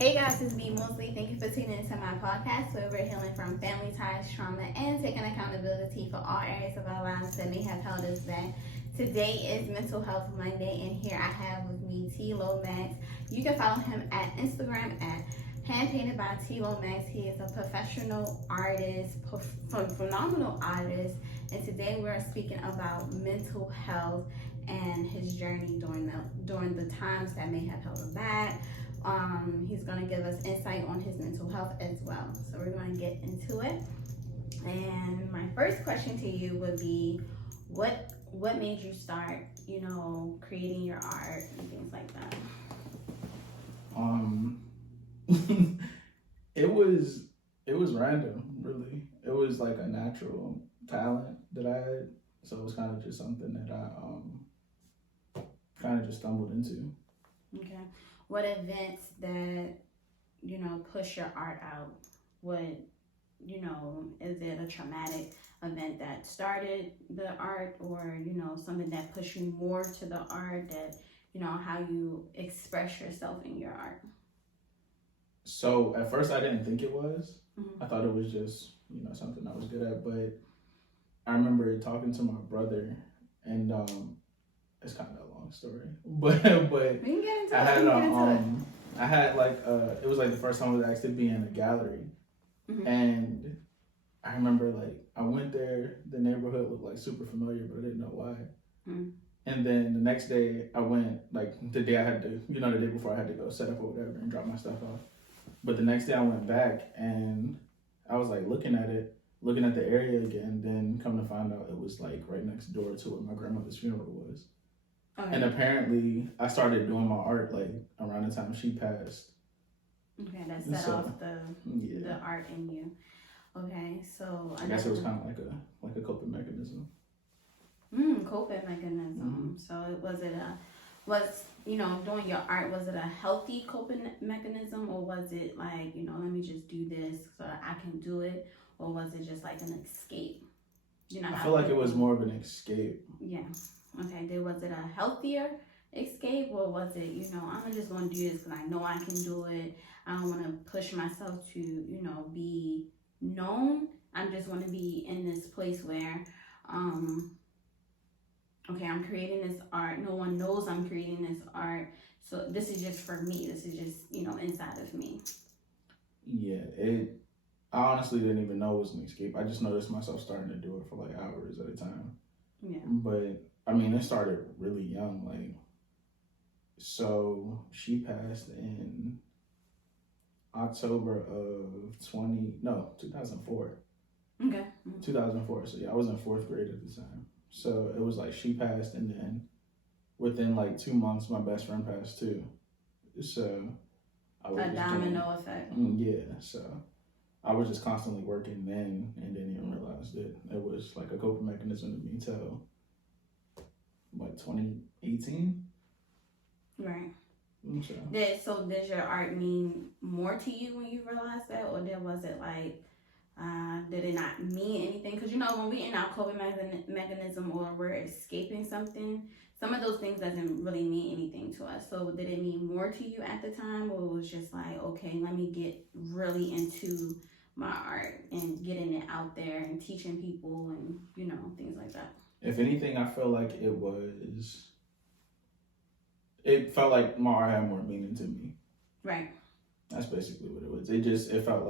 Hey guys, it's B Mosley. Thank you for tuning into my podcast where we're healing from family ties, trauma, and taking accountability for all areas of our lives that may have held us back. Today is Mental Health Monday, and here I have with me T.Lomax. You can follow him at Instagram at Hand Painted by T.Lomax. He is a professional artist, phenomenal artist, and today we're speaking about mental health and his journey during the times that may have held him back. He's going to give us insight on his mental health as well. So we're going to get into it. And my first question to you would be, what made you start, creating your art and things like that? It was random, really. It was like a natural talent that I had, so it was kind of just something that I kind of just stumbled into. Okay. What events that, push your art out? Is it a traumatic event that started the art, or, something that pushed you more to the art, that, how you express yourself in your art? So at first I didn't think it was. Mm-hmm. I thought it was just, something I was good at, but I remember talking to my brother, and it's kind of a long story, but We can get into I had it was like the first time I was actually being in a gallery, mm-hmm. and I remember I went there. The neighborhood looked like super familiar, but I didn't know why. Mm-hmm. And then the next day I went, the day I had to, the day before I had to go set up or whatever and drop my stuff off. But the next day I went back and I was looking at the area again. Then come to find out it was right next door to where my grandmother's funeral was. Okay. And apparently I started doing my art around the time she passed. Okay, that set off the art in you. Okay, so I guess it was kind of like a coping mechanism. Coping mechanism. Mm-hmm. So doing your art, was it a healthy coping mechanism, or was it let me just do this so I can do it, or was it just an escape? I feel like it was more of an escape. Yeah. Okay. Was it a healthier escape, or was it, I'm just going to do this because I know I can do it. I don't want to push myself to, be known. I just want to be in this place where, okay, I'm creating this art. No one knows I'm creating this art. So this is just for me. This is just, inside of me. Yeah, I honestly didn't even know it was an escape. I just noticed myself starting to do it for hours at a time. Yeah. But I mean, it started really young. So she passed in October of 2004. Okay. Mm-hmm. 2004. So yeah, I was in 4th grade at the time. So it was she passed, and then within 2 months, my best friend passed too. So I was a domino effect. Yeah. So I was just constantly working then, and didn't even realize that it was a coping mechanism to me till 2018. Right. So. So does your art mean more to you when you realized that, or was it did it not mean anything? Because when we're in our coping mechanism, or we're escaping something, some of those things doesn't really mean anything to us. So did it mean more to you at the time, or it was just okay, let me get really into my art and getting it out there and teaching people and things like that? If anything, I feel like it felt like my art had more meaning to me. Right. That's basically what it was. It felt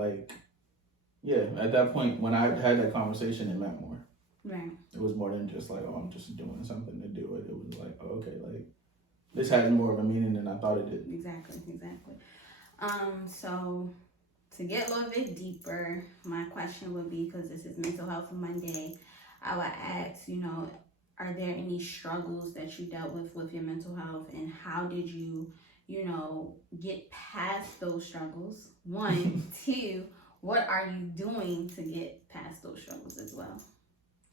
at that point when I had that conversation, it meant more. Right. It was more than just I'm just doing something to do it. It was okay, this has more of a meaning than I thought it did. Exactly. So to get a little bit deeper, my question would be, because this is Mental Health Monday, I would ask, are there any struggles that you dealt with your mental health, and how did you, get past those struggles? 1, 2, what are you doing to get past those struggles as well?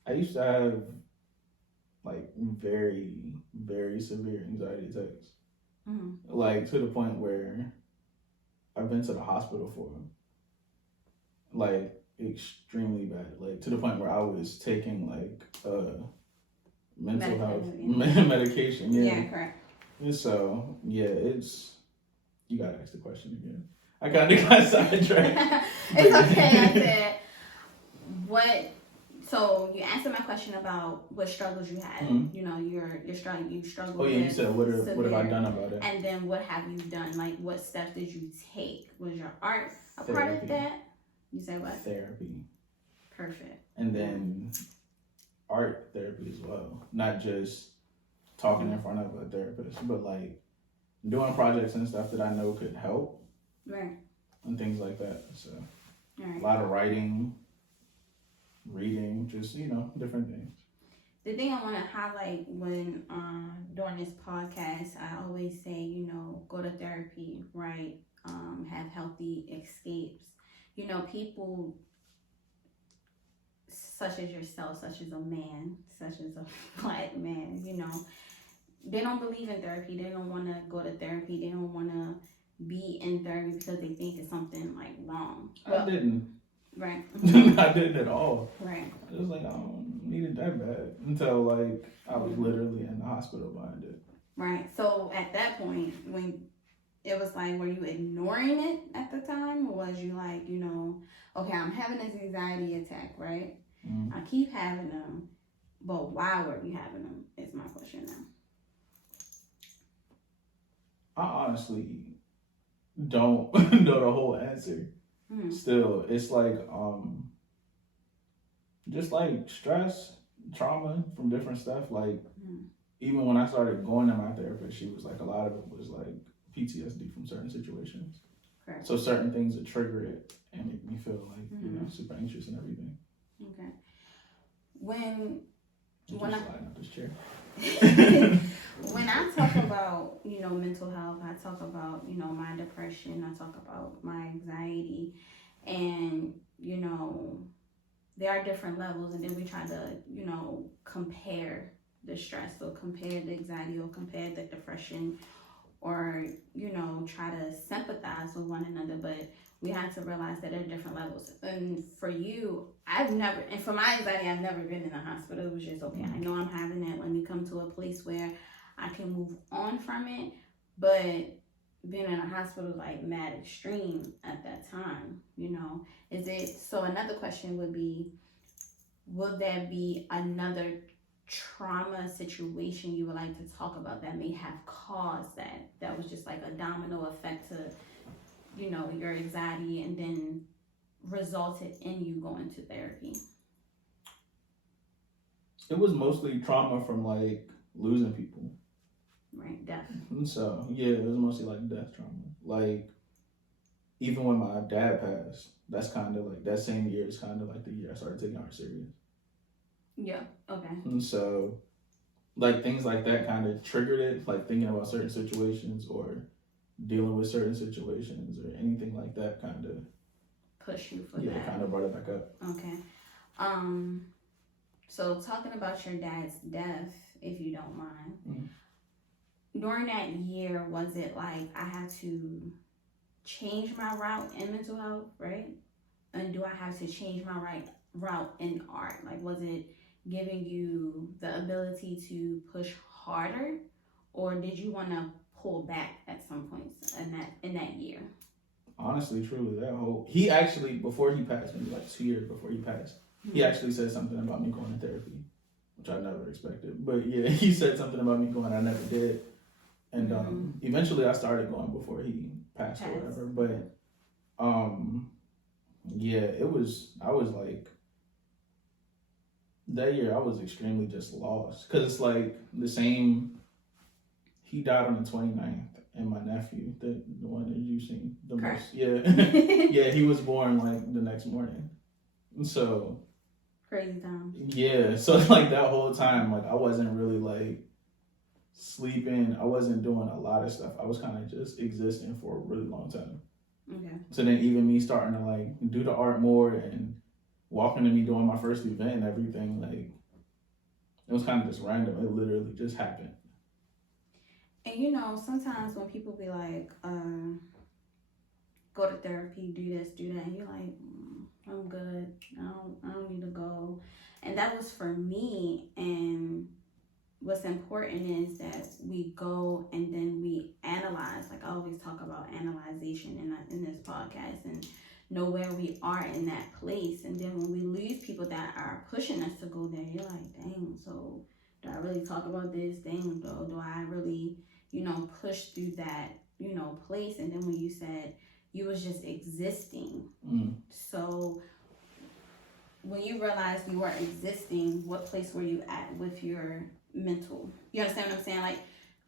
I used to have very, very severe anxiety attacks. Mm-hmm. To the point where I've been to the hospital for them. Extremely bad. To the point where I was taking mental health medication. Yeah, correct. So yeah, You gotta ask the question again. I kind of got sidetracked. It's okay. I said, what? So you answered my question about what struggles you had. Mm-hmm. You know, you struggled. Oh yeah, you said what have I done about it? And then what have you done? Like, what steps did you take? Was your art a Therapy. part of that? You said what? Therapy. Perfect. And then art therapy as well. Not just talking in front of a therapist, but like doing projects and stuff that I know could help. Right. And things like that. So right. A lot of writing, reading, just, you know, different things. The thing I want to highlight when during this podcast, I always say, you know, go to therapy, right? Have healthy escapes. You know, people such as yourself, such as a man, such as a black man, you know, they don't believe in therapy. They don't want to go to therapy. They don't want to be in therapy because they think it's something like wrong. Well, I didn't. Right. I didn't at all. Right. I was like, I don't need it that bad until like I was literally in the hospital behind it. Right. So at that point, when it was like, were you ignoring it at the time, or was you like, you know, okay, I'm having this anxiety attack, right? Mm-hmm. I keep having them, but why were you having them? Is my question now. I honestly don't know the whole answer. Mm-hmm. Still, it's like just like stress, trauma from different stuff. Like even when I started going to my therapist, she was like, a lot of it was like PTSD from certain situations. Correct. So certain things would trigger it and make me feel like you know, super anxious and everything. Okay. When I sliding up this chair. When I talk about, you know, mental health, I talk about, you know, my depression, I talk about my anxiety, and, you know, there are different levels, and then we try to, you know, compare the stress, or compare the anxiety, or compare the depression, or, you know, try to sympathize with one another, but we have to realize that there are different levels. And for you, and for my anxiety, I've never been in a hospital. It was just, okay, I know I'm having it. Let me come to a place where I can move on from it. But being in a hospital is like mad extreme at that time, you know. So another question would be, will there be another trauma situation you would like to talk about that may have caused that was just like a domino effect to, you know, your anxiety, and then resulted in you going to therapy? It was mostly trauma from like losing people. Right, death. And so yeah, it was mostly like death trauma. Like even when my dad passed, that's kind of like that same year is kind of like the year I started taking art serious. Yeah. Okay. And so like things like that kind of triggered it, like thinking about certain situations or dealing with certain situations or anything like that kind of push you for that. Yeah, kind of brought it back up. Okay. So talking about your dad's death, if you don't mind, during that year, was it like I had to change my route in mental health, right? And do I have to change my route in art? Like, was it giving you the ability to push harder, or did you want to pull back at some points in that year? Honestly, truly, he actually, before he passed, maybe like 2 years before he passed, he actually said something about me going to therapy, which I never expected. But yeah, he said something about me going, I never did. And eventually I started going before he passed or whatever. But yeah, I was like, that year I was extremely just lost. Because it's like the same, he died on the 29th. And my nephew, the one that you've seen the most, yeah, he was born like the next morning. So crazy time. Yeah, so like that whole time, like I wasn't really like sleeping. I wasn't doing a lot of stuff. I was kind of just existing for a really long time. Okay. So then even me starting to like do the art more and walking to me doing my first event and everything, like it was kind of just random. It literally just happened. And you know, sometimes when people be like, go to therapy, do this, do that, and you're like, I'm good. I don't need to go. And that was for me. And what's important is that we go and then we analyze. Like I always talk about analyzation in this podcast, and know where we are in that place. And then when we lose people that are pushing us to go there, you're like, dang, so do I really talk about this? Dang, do I really, push through that, place? And then when you said you was just existing. So when you realized you were existing, what place were you at with your mental? You understand what I'm saying? Like,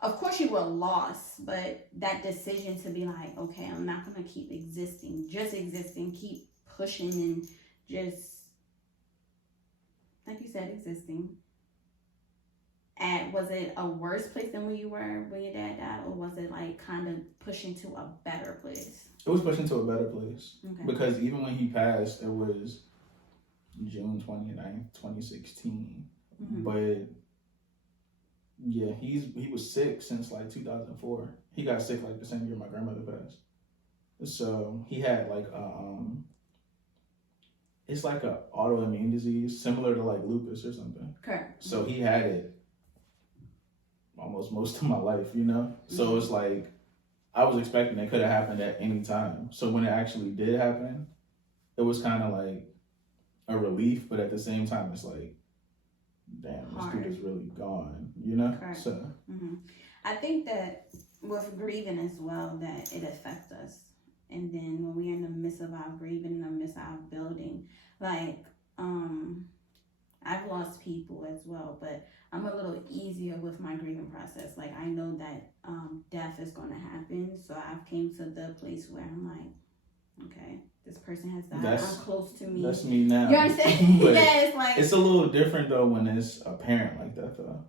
of course you were lost, but that decision to be like, okay, I'm not going to keep existing, just existing, keep pushing and just, like you said, existing. And was it a worse place than where you were when your dad died, or was it like kind of pushing to a better place? It was pushing to a better place. Okay. Because even when he passed, it was June 29th, 2016. But yeah, he was sick since like 2004. He got sick like the same year my grandmother passed. So he had like it's like a autoimmune disease similar to like lupus or something. Correct. So he had it almost most of my life, So it's like I was expecting it could have happened at any time. So when it actually did happen, it was kind of like a relief, but at the same time, it's like, damn, this dude is really gone, Correct. So I think that with grieving as well, that it affects us. And then when we're in the midst of our grieving, in the midst of our building, like, I've lost people as well, but I'm a little easier with my grieving process. Like, I know that death is going to happen, so I've came to the place where I'm like, okay, this person has died. I'm close to me. That's me now. You understand? Yeah, it's like, it's a little different though when it's a parent like that though.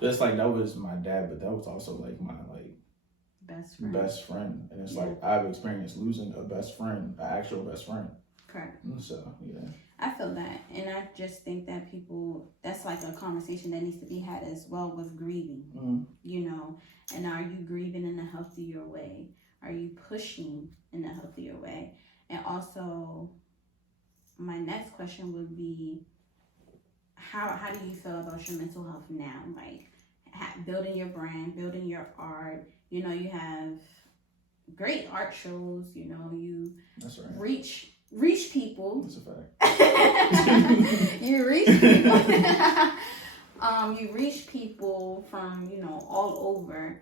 It's like that was my dad, but that was also like my best friend, and it's like I've experienced losing a best friend, an actual best friend. Correct. So yeah, I feel that, and I just think that that's like a conversation that needs to be had as well with grieving. And are you grieving in a healthier way? Are you pushing in a healthier way? And also, my next question would be, how do you feel about your mental health now? Like, building your brand, building your art. You have great art shows. You that's right. Reach people. That's a fact. You reach people. You reach people from all over.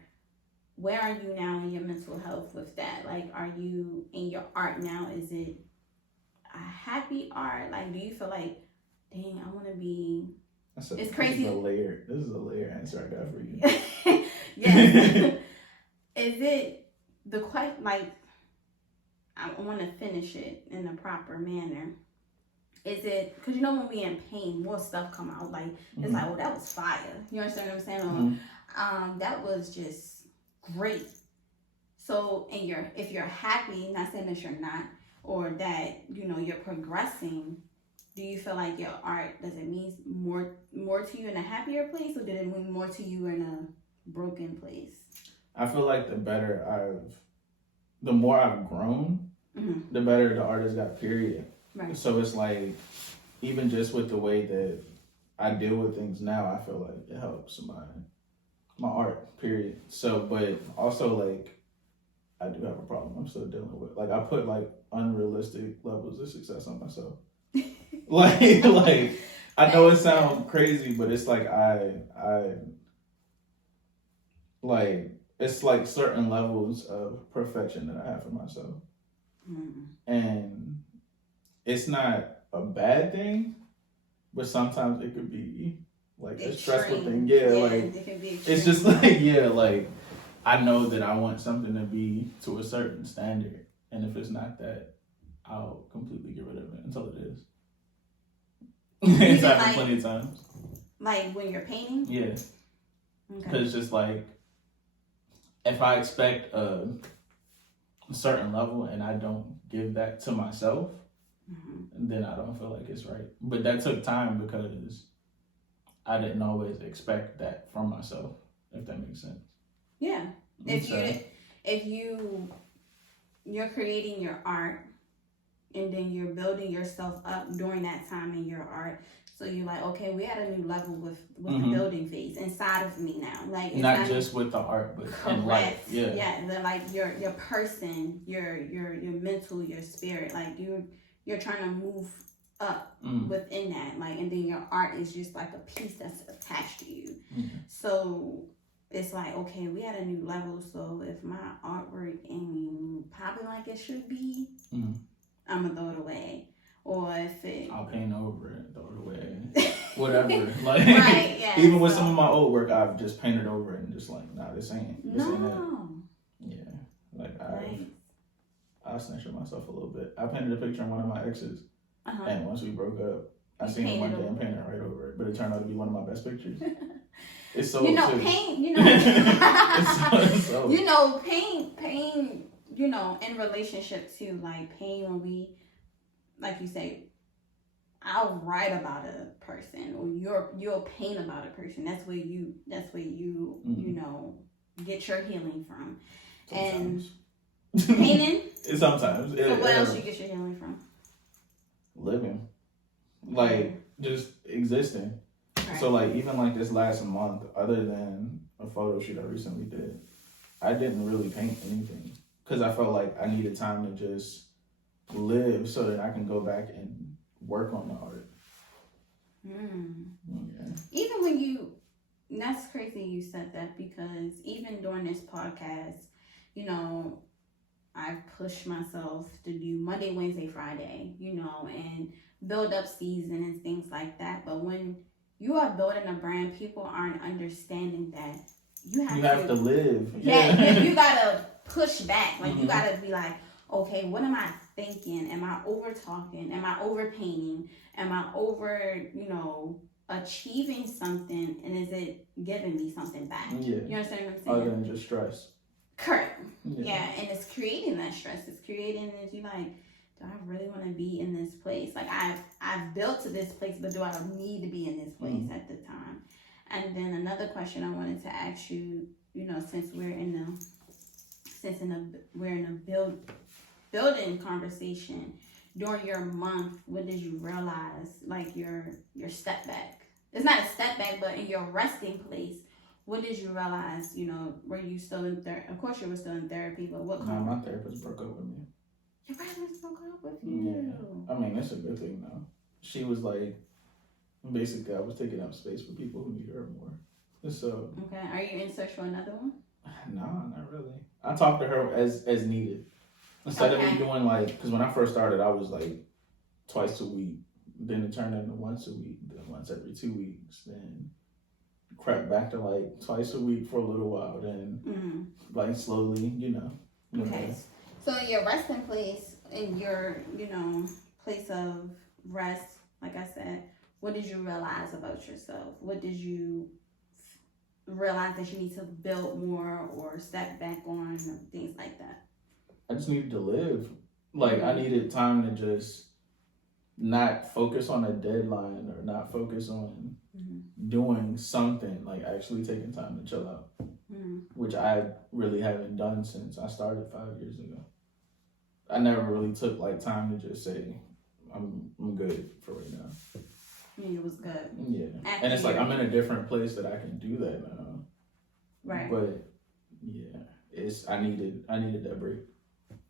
Where are you now in your mental health with that? Like, are you in your art now? Is it a happy art? Like, do you feel like, dang, I want to be... It's crazy. This is a layer answer I got for you. Yes. Is it the quite like, I want to finish it in a proper manner. Is it, because when we in pain, more stuff come out. Like, it's like, oh, that was fire. You understand what I'm saying? Or, that was just great. So, if you're happy, not saying that you're not, or that, you're progressing, do you feel like your art, does it mean more to you in a happier place, or did it mean more to you in a broken place? I feel like the more I've grown, the better the artist got, period. Right. So it's like, even just with the way that I deal with things now, I feel like it helps my art, period. So, but also, like, I do have a problem I'm still dealing with. Like, I put, like, unrealistic levels of success on myself. like, I know it sounds crazy, but it's like, it's like certain levels of perfection that I have for myself. And it's not a bad thing, but sometimes it could be like a stressful thing. Like, it can be it's just like, like, I know that I want something to be to a certain standard, and if it's not that, I'll completely get rid of it until it is. It's happened plenty of times. Like when you're painting? Yeah. Because it's just like, if I expect a certain level and I don't give that to myself, then I don't feel like it's right. But that took time because I didn't always expect that from myself, if that makes sense. Yeah. If you're creating your art and then you're building yourself up during that time in your art, So you're like, okay, we're at a new level with the building phase inside of me now. Like, it's not just with the art, but in life. Yeah. Yeah. Like your person, your mental, your spirit. Like you're trying to move up within that. Like, and then your art is just like a piece that's attached to you. So it's like, okay, we at a new level. So if my artwork ain't popping like it should be, I'm gonna throw it away. Or if I'll paint over it, throw it away, whatever. Like, right, yeah. Even with some of my old work, I've just painted over it and just like, nah, this ain't it. Yeah, like I censored myself a little bit. I painted a picture of one of my exes, and once we broke up, I seen it one day and painted right over it. But it turned out to be one of my best pictures. It's so paint. Pain. In relationship to like pain when we. Like you say, I'll write about a person, or you'll paint about a person. That's where you get your healing from. Sometimes. And painting. Sometimes. So what else you get your healing from? Living, like just existing. Right. So like even like this last month, other than a photo shoot I recently did, I didn't really paint anything because I felt like I needed time to just live so that I can go back and work on the art. Okay. Even when that's crazy you said that, because even during this podcast, I've pushed myself to do Monday, Wednesday, Friday, and build up season and things like that. But when you are building a brand, people aren't understanding that you have to live. Yeah, you gotta push back. Like you gotta be like, okay, what am I thinking? Am I over talking? Am I over painting? Am I over, achieving something? And is it giving me something back? Yeah. You understand what I'm saying? Other than just stress. Correct. Yeah. And it's creating that stress. It's creating that you like, do I really want to be in this place? Like I've built to this place, but do I need to be in this place at the time? And then another question I wanted to ask you, since we're in a building conversation, during your month, what did you realize, like your step back? It's not a step back, but in your resting place, what did you realize, were you still in therapy? Of course you were still in therapy, but what No, my therapist broke up with me. Your therapist broke up with you? Yeah. I mean, that's a good thing, though. She was like, basically, I was taking up space for people who need her more. So. Okay, are you in search for another one? No, not really. I talk to her as needed. Instead of me doing like, because when I first started, I was like twice a week. Then it turned into once a week, then once every 2 weeks. Then crept back to like twice a week for a little while. Then like slowly, Okay. So in your resting place, in your, place of rest, like I said, what did you realize about yourself? What did you realize that you need to build more or step back on, things like that? I just needed to live. Like, I needed time to just not focus on a deadline or not focus on doing something, like actually taking time to chill out, which I really haven't done since I started 5 years ago. I never really took like time to just say, I'm good for right now. It was good. Yeah. And it's like, I'm in a different place that I can do that now. Right. But yeah, I needed that break.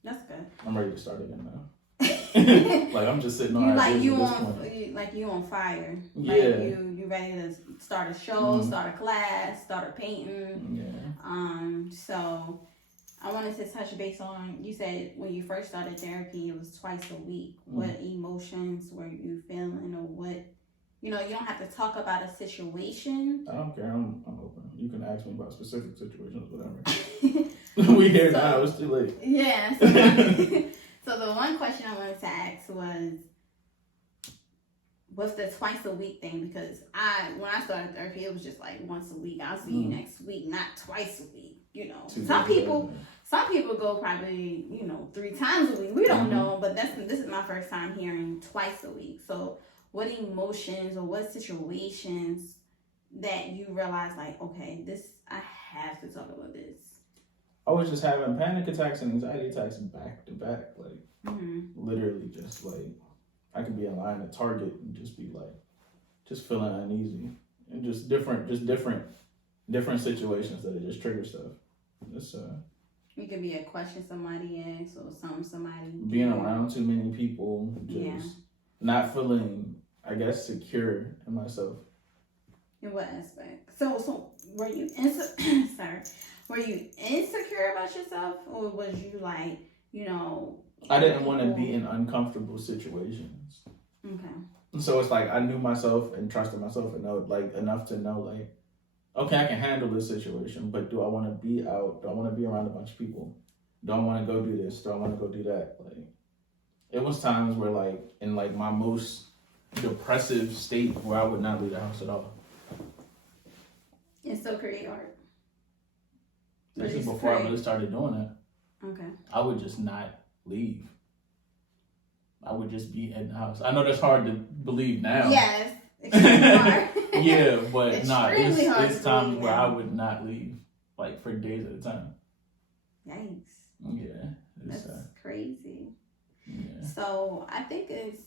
That's good. I'm ready to start again now. Like I'm just sitting on. You on fire. Yeah. Like you ready to start a show, start a class, start a painting. Yeah. So I wanted to touch base on. You said when you first started therapy, it was twice a week. What emotions were you feeling, or what? You don't have to talk about a situation. I don't care. I'm open. You can ask me about specific situations, whatever. We here now. It's too late. Yeah. So the one question I wanted to ask was, what's the twice a week thing? Because when I started therapy, it was just like once a week. I'll see you next week, not twice a week. Some people go probably 3 times a week. We don't know, but this is my first time hearing twice a week. So what emotions or what situations that you realize, like, okay, I have to talk about this? I was just having panic attacks and anxiety attacks back to back, like literally just like I could be in line at Target and just be like just feeling uneasy, and just different situations that it just trigger stuff. It's It could be a question somebody asks or something somebody being around too many people, just not feeling, I guess, secure in myself. In what aspect? So were you were you insecure about yourself, or was you like, I didn't want to be in uncomfortable situations. Okay. So it's like I knew myself and trusted myself enough to know like, okay, I can handle this situation, but do I want to be out? Do I want to be around a bunch of people? Do I want to go do this? Do I want to go do that? Like, it was times where like in like my most depressive state where I would not leave the house at all. And still create art. This is before I really started doing it. Okay. I would just not leave. I would just be in the house. I know that's hard to believe now. Yes, extremely hard. Yeah, but it's times where now. I would not leave, like for days at a time. Yikes. Yeah. That's crazy. Yeah. So I think it's,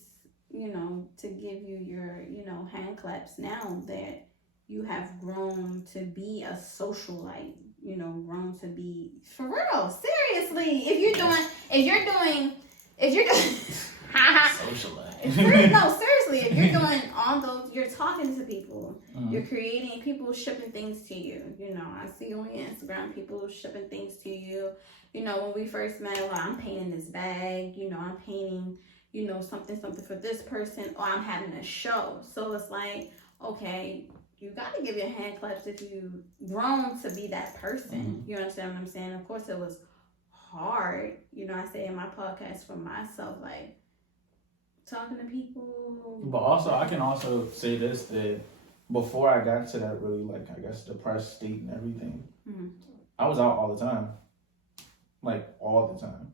to give you your, hand claps now that you have grown to be a socialite, grown to be, for real, seriously. If you're doing socialite. No, seriously, if you're doing all those, you're talking to people, you're creating, people shipping things to you. I see on your Instagram people shipping things to you. When we first met, well, I'm painting this bag, I'm painting, something for this person, or I'm having a show. So it's like, okay, you got to give your hand claps if you've grown to be that person. You understand what I'm saying? Of course, it was hard. I say in my podcast for myself, like, talking to people. But also, I can also say this, that before I got to that really, like, I guess, depressed state and everything, I was out all the time. Like, all the time.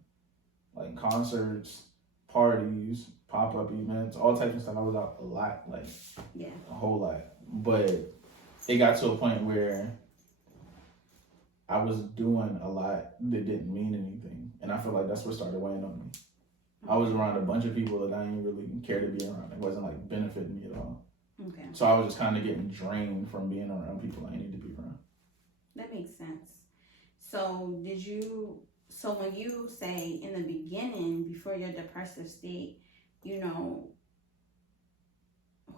Like, concerts, parties, pop-up events, all types of stuff. I was out a lot, like, a whole lot. But it got to a point where I was doing a lot that didn't mean anything. And I feel like that's what started weighing on me. I was around a bunch of people that I didn't really care to be around. It wasn't like benefiting me at all. Okay. So I was just kind of getting drained from being around people I need to be around. That makes sense. So when you say in the beginning, before your depressive state,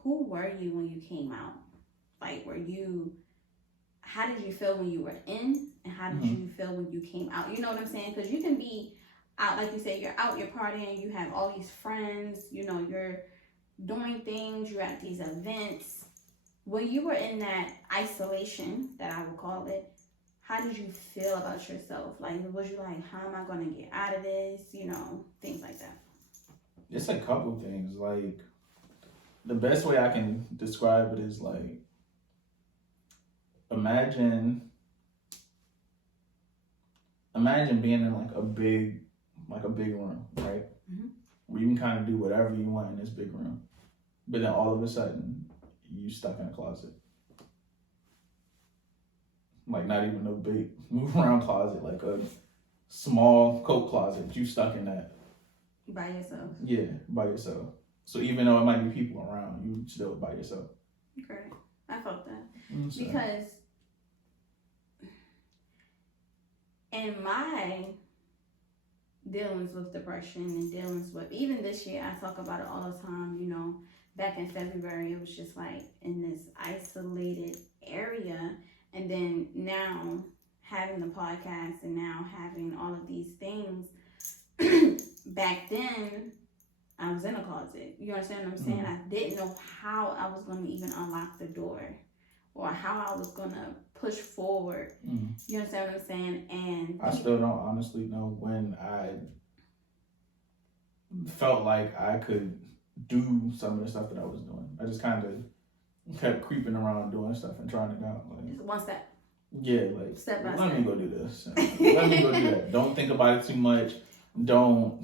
who were you when you came out? Like, how did you feel when you were in, and how did you feel when you came out? You know what I'm saying? Because you can be out, like you said, you're out, you're partying, you have all these friends, you're doing things, you're at these events. When you were in that isolation, that I would call it, how did you feel about yourself? Like, was you like, how am I going to get out of this? Things like that. It's a couple things. Like, the best way I can describe it is like, imagine being in like a big room, right? Where you can kind of do whatever you want in this big room. But then all of a sudden, you stuck in a closet. Like, not even a big move around closet, like a small coat closet. You stuck in that. By yourself? Yeah, by yourself. So even though it might be people around, you still by yourself. Okay. I felt that. So. Because in my dealings with depression and dealings with, even this year, I talk about it all the time, back in February, it was just like in this isolated area. And then now having the podcast and now having all of these things, back then I was in a closet. You understand what I'm saying? I didn't know how I was going to even unlock the door or how I was going to push forward. You understand what I'm saying? And I still don't honestly know when I felt like I could do some of the stuff that I was doing. I just kind of kept creeping around doing stuff and trying it out. Like, just one step. Yeah, like, step by let step. me go do this. Let me go do that. Don't think about it too much. Don't,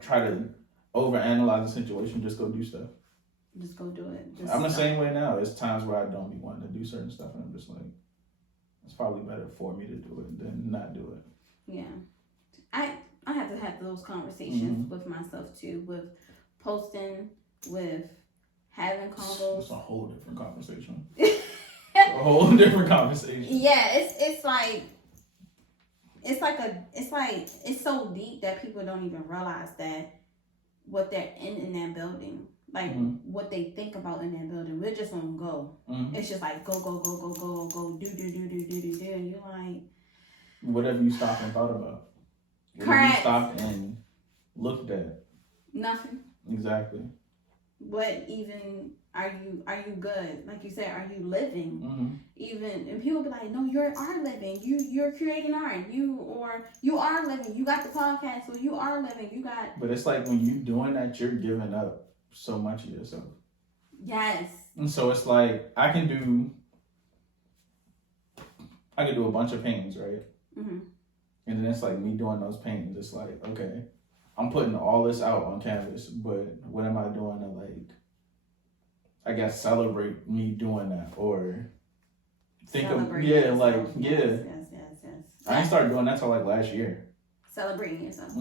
try to overanalyze the situation. Just go do stuff. Just go do it. I'm the same way now. There's times where I don't be wanting to do certain stuff, and I'm just like, it's probably better for me to do it than not do it. Yeah. I have to have those conversations with myself too, with posting, with having combos. It's a whole different conversation. A whole different conversation. Yeah, it's so deep that people don't even realize that what they're in that building, like what they think about in that building. We're just on go. It's just like go, do, and you're like, whatever you stopped and thought about. Whatever you stopped and looked at. Nothing. Exactly. What even are you good? Like you said, are you living? Even and people be like, no, you are living. You're creating art. You are living. You got the podcast, so you are living. You got. But it's like when you doing that, you're giving up so much of yourself. Yes. And so it's like I can do a bunch of paintings, right? And then it's like me doing those paintings. It's like, okay, I'm putting all this out on canvas, but what am I doing to, like, I guess, celebrate me doing that or think of, yes. I didn't start doing that till like last year. Celebrating yourself.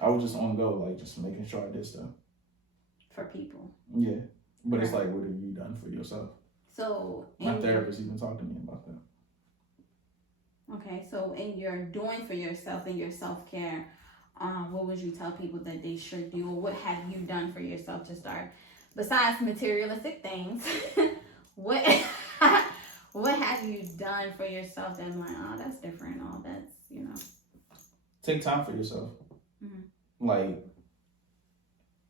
I was just on go, like just making sure I did stuff. For people. Yeah. But it's like, what have you done for yourself? So. My therapist even talked to me about that. Okay, so in your doing for yourself and your self-care, what would you tell people that they should do, or what have you done for yourself to start? Besides materialistic things, what have you done for yourself that's like, oh, that's different, oh, that's, Take time for yourself. Like,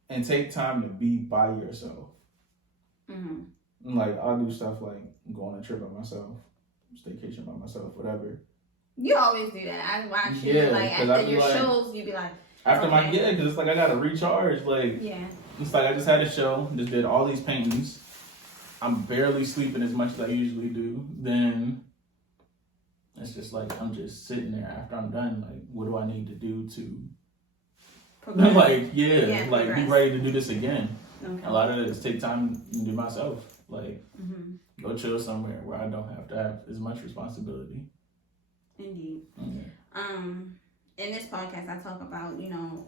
and take time to be by yourself. Like, I'll do stuff like go on a trip by myself, staycation by myself, whatever. You always do that. I watch you, like, after your shows, you be like, after my gig, because it's like I gotta recharge. Like, it's like I just had a show, just did all these paintings. I'm barely sleeping as much as I usually do. Then it's just like I'm just sitting there after I'm done. Like, what do I need to do to progress? Like, be ready to do this again. Okay. A lot of it is take time to do myself. Like, go chill somewhere where I don't have to have as much responsibility. Indeed. In this podcast, I talk about,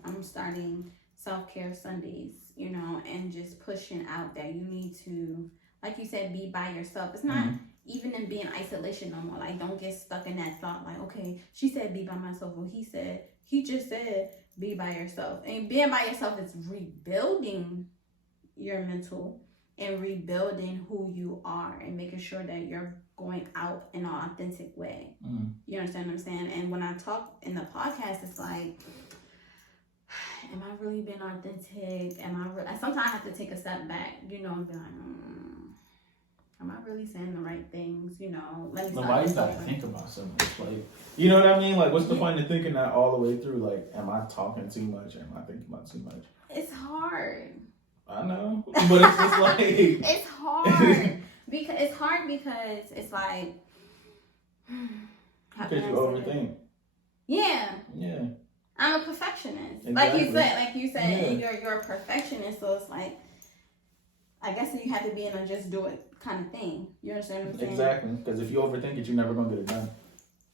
I'm starting self-care Sundays, and just pushing out that you need to, like you said, be by yourself. It's not even in being isolation no more. Like, don't get stuck in that thought, like, okay, she said be by myself. Well, he just said be by yourself. And being by yourself is rebuilding your mental and rebuilding who you are and making sure that you're going out in an authentic way. You understand what I'm saying? And when I talk in the podcast, it's like, am I really being authentic? Sometimes I have to take a step back, and be like, am I really saying the right things? Let me start. Why you gotta think about so much? Like, you know what I mean? Like, what's the point of thinking that all the way through? Like, am I talking too much? Am I thinking about too much? It's hard. I know, but it's just like it's hard because it's like because you overthink. Yeah. I'm a perfectionist. Exactly. Like you said, you're a perfectionist. So it's like, I guess you have to be in a just do it kind of thing. You understand what I'm saying? Exactly. Because if you overthink it, you're never gonna get it done.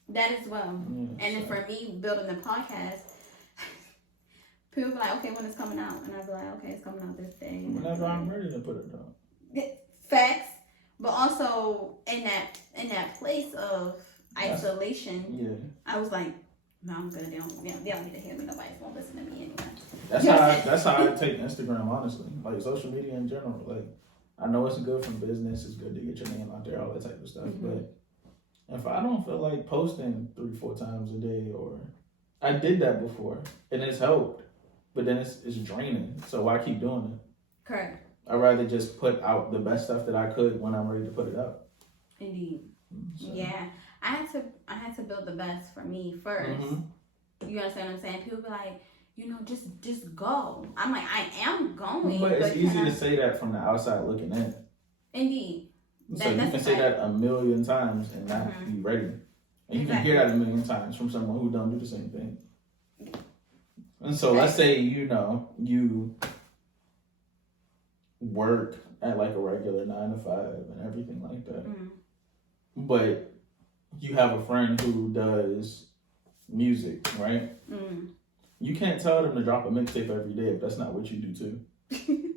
That as well. And then for me, building the podcast. People be like, okay, when it's coming out? And I'll be like, okay, it's coming out this day. Whenever I'm ready to put it down. Facts. But also in that place of isolation, I was like, no, I'm good. They don't need to hear me. Nobody won't listen to me anyway. That's how I take Instagram, honestly. Like, social media in general. Like, I know it's good for business. It's good to get your name out there, all that type of stuff. But if I don't feel like posting 3-4 times a day, or I did that before and it's helped. But then it's draining. So why keep doing it? Correct. I'd rather just put out the best stuff that I could when I'm ready to put it up. Indeed. So. Yeah. I had to build the best for me first. You understand what I'm saying? People be like, just go. I'm like, I am going. But it's easy to say that from the outside looking in. Indeed. So you can say that a million times and not be ready. And you can hear that a million times from someone who don't do the same thing. And so let's say, you work at like a regular 9 to 5 and everything like that. But you have a friend who does music, right? You can't tell them to drop a mixtape every day if that's not what you do too.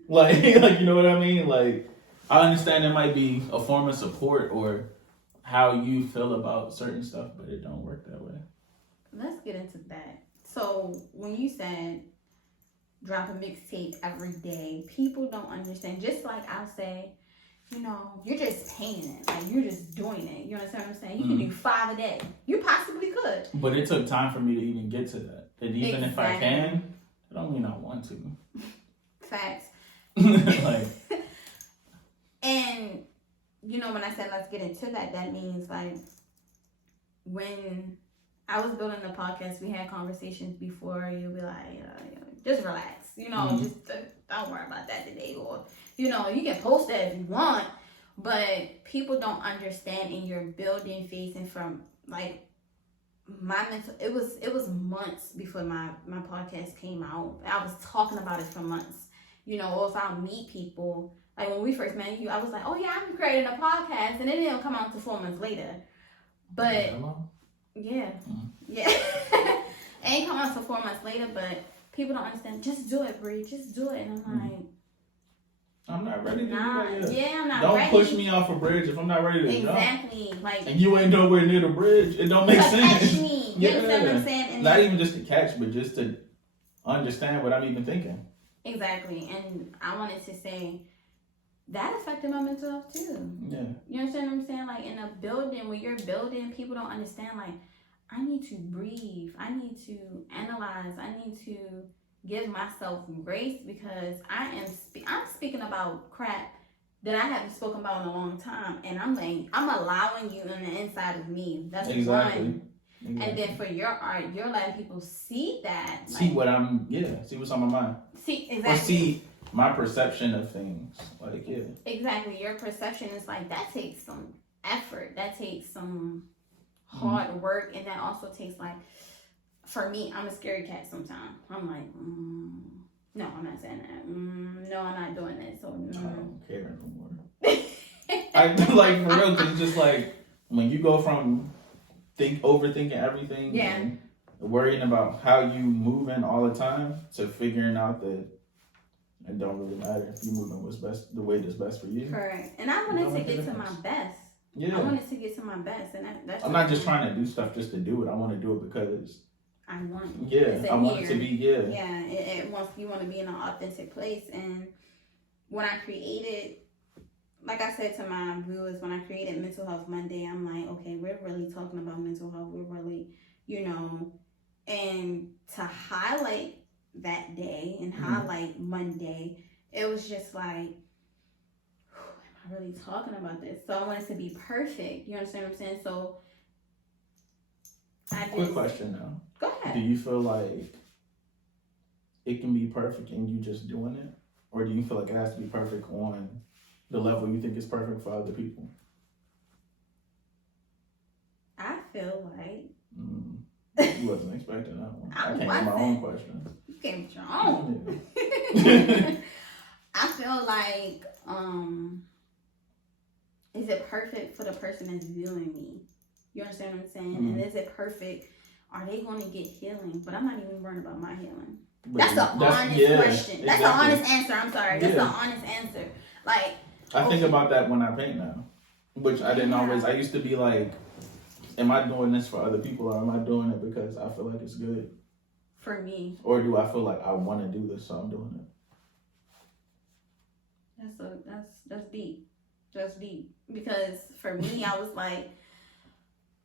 Like, like, you know what I mean? Like, I understand there might be a form of support or how you feel about certain stuff, but it don't work that way. Let's get into that. So when you said drop a mixtape every day, people don't understand. Just like I'll say, you know, you're just painting it. Like, you're just doing it. You understand what I'm saying? You can do 5 a day. You possibly could. But it took time for me to even get to that. And even if I can, it don't mean I want to. Facts. Like, and, you know, when I said let's get into that, that means, like, when I was building the podcast, we had conversations before. You'll be like, just relax. You know, just don't worry about that today. Or, you know, you can post that if you want. But people don't understand, and you're building faith. And from, like, my mental, it was months before my podcast came out. I was talking about it for months. You know, or if I meet people, like when we first met you, I was like, oh yeah, I'm creating a podcast. And it didn't come out until 4 months later. But... Yeah. Yeah. It ain't come out until 4 months later, but people don't understand. Just do it, Bree. Just do it. And I'm like, I'm not ready to do that yet. Yeah, I'm not don't ready. Don't push me off a bridge if I'm not ready to jump. Exactly. Like, and you ain't nowhere near the bridge. It don't make sense. Catch me. You understand what I'm saying? And not even just to catch, but just to understand what I'm even thinking. Exactly. And I wanted to say that affected my mental health too. Yeah. You understand what I'm saying? Like, in a building, when you're building, people don't understand, like, I need to breathe. I need to analyze. I need to give myself grace, because I'm speaking about crap that I haven't spoken about in a long time, and I'm allowing you on the inside of me. That's one. And then for your art, you're letting people see that. See what I'm, see what's on my mind. See, exactly. Or see my perception of things. Like, yeah. Exactly. Your perception is like, that takes some effort. That takes some hard work. And that also takes, like, for me, I'm a scary cat sometimes. I'm like, no, I'm not saying that. No, I'm not doing that. So, I don't care no more. I like, for real, because it's just like, when you go from overthinking everything and worrying about how you moving all the time to figuring out that it don't really matter if you moving what's best, the way that's best for you. Correct. And I wanted to get to my best. Yeah. I wanted to get to my best, and that's. I'm not just trying to do stuff just to do it. I want to do it because I want. Yeah, I want it to be. Yeah. Yeah. It wants, you want to be in an authentic place, and when I created, like I said to my viewers, when I created Mental Health Monday, I'm like, okay, we're really talking about mental health. We're really, you know, and to highlight that day and highlight Monday, it was just like, am I really talking about this? So I want it to be perfect. You understand what I'm saying? So quick question now. Go ahead. Do you feel like it can be perfect and you just doing it? Or do you feel like it has to be perfect on the level you think is perfect for other people? I feel like... You wasn't expecting that one. I came with my own question. You came with your own. I feel like, is it perfect for the person that's viewing me? You understand what I'm saying? And is it perfect? Are they going to get healing? But I'm not even worried about my healing. That's the honest question. That's the honest answer. I'm sorry. That's the honest answer. Like, I think about that when I paint now, which I didn't always. I used to be like, am I doing this for other people, or am I doing it because I feel like it's good? For me. Or do I feel like I want to do this, so I'm doing it? That's deep. That's deep. Because for me, I was like,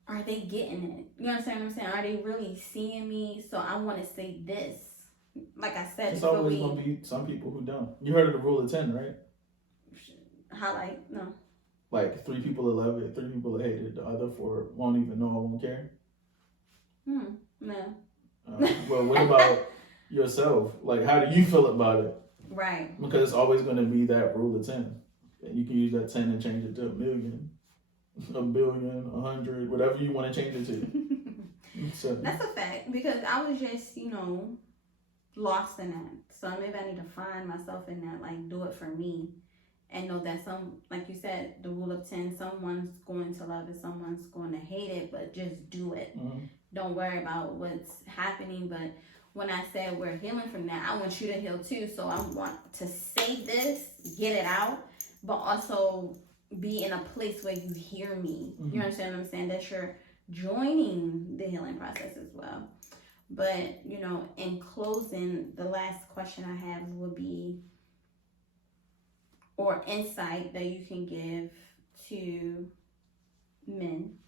are they getting it? You understand what I'm saying? Are they really seeing me? So I want to say this. Like I said, it's always going to be some people who don't. You heard of the rule of 10, right? How, like, no. Like, 3 people will love it, 3 people will hate it, the other 4 won't even know or won't care? No. Well, what about yourself? Like, how do you feel about it? Right. Because it's always going to be that rule of 10. And you can use that 10 and change it to 1 million, 1 billion, 100, whatever you want to change it to. So. That's a fact, because I was just, lost in that. So maybe I need to find myself in that, like, do it for me. And know that like you said, the rule of 10, someone's going to love it, someone's going to hate it, but just do it. Don't worry about what's happening. But when I said we're healing from that, I want you to heal too. So I want to say this, get it out, but also be in a place where you hear me. Mm-hmm. You understand what I'm saying? That you're joining the healing process as well. But, you know, in closing, the last question I have would be, or insight that you can give to men.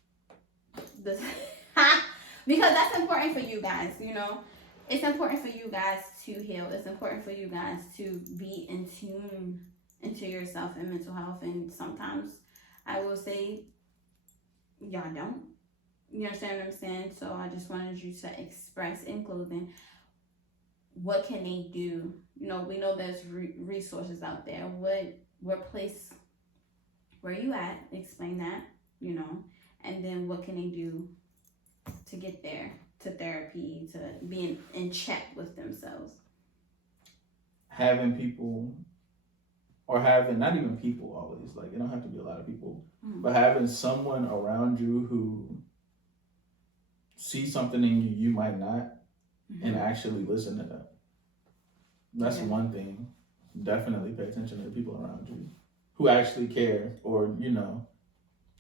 Because that's important for you guys, you know. It's important for you guys to heal. It's important for you guys to be in tune into yourself and mental health. And sometimes I will say, y'all don't. You understand what I'm saying? So I just wanted you to express in closing, what can they do? You know, we know there's resources out there. What place, where you at? Explain that, you know. And then what can they do to get there, to therapy, to be in check with themselves? Having people, or having, not even people always, like it don't have to be a lot of people, but having someone around you who sees something in you you might not, and actually listen to that. That's one thing. Definitely pay attention to the people around you who actually care, or, you know,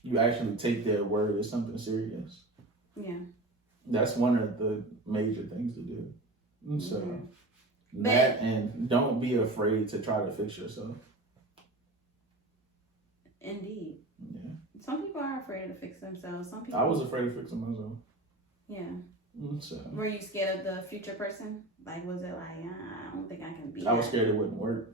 you actually take their word as something serious. Yeah. That's one of the major things to do. So that, and don't be afraid to try to fix yourself. Indeed. Yeah. Some people are afraid to fix themselves. Some people. I was afraid of fixing myself. Yeah. So. Were you scared of the future person? Like, was it like, I don't think I can be I was scared it wouldn't work.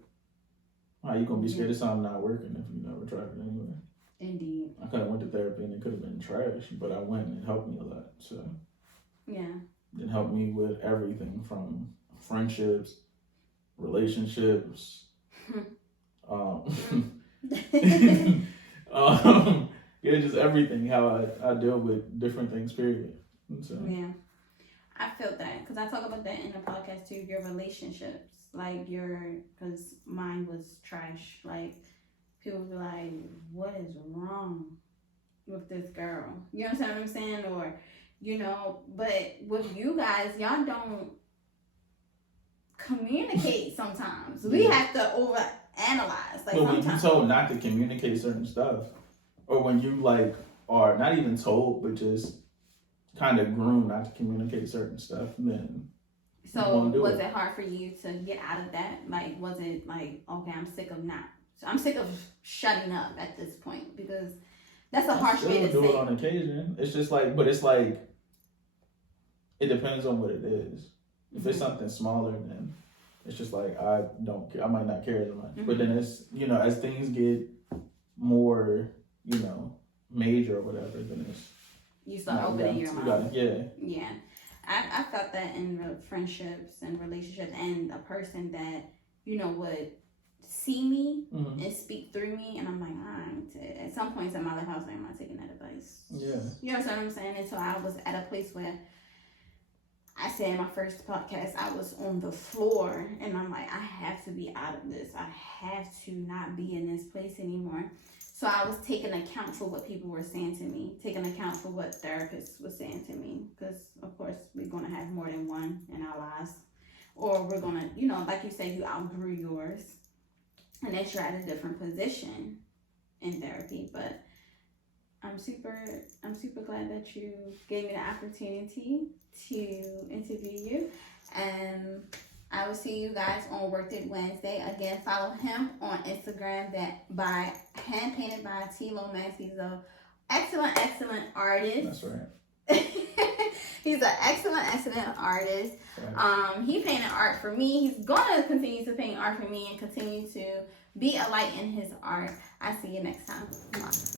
How you gonna be scared of something not working if you never tried it anyway? Indeed. I could have went to therapy and it could have been trash, but I went and it helped me a lot. So yeah, it helped me with everything from friendships, relationships, yeah, just everything. How I deal with different things. Period. So. Yeah, I felt that because I talk about that in the podcast too. Your relationships, like because mine was trash. Like people be like, "What is wrong with this girl?" You understand what I'm saying? Or, you know, but with you guys, y'all don't communicate sometimes. We have to overanalyze. Like, but when you told not to communicate certain stuff, or when you like are not even told, but just kind of groomed not to communicate certain stuff, then so was it hard for you to get out of that? Like, was it like, okay, I'm sick of shutting up at this point? Because that's a harsh way to do say it on occasion. It's just like, but it's like, it depends on what it is. If it's something smaller, then it's just like, I don't care. I might not care as much. But then it's, you know, as things get more, you know, major or whatever, then it's, you start opening your mouth. Yeah. I felt that in friendships and relationships, and a person that, you know, would see me and speak through me, and I'm like, at some points in my life, I was like, I'm not taking that advice. Yeah. You know what I'm saying? And so I was at a place where I said in my first podcast, I was on the floor, and I'm like, I have to be out of this. I have to not be in this place anymore. So I was taking account for what people were saying to me, taking account for what therapists were saying to me, because of course we're going to have more than one in our lives, or we're going to, you know, like you said, you outgrew yours, and that you're at a different position in therapy. But I'm super glad that you gave me the opportunity to interview you, and I will see you guys on Worked It Wednesday. Again, follow him on Instagram by hand painted by T.Lomax. He's an excellent artist. That's right. He's an excellent artist. Right. He painted art for me. He's gonna continue to paint art for me and continue to be a light in his art. I see you next time.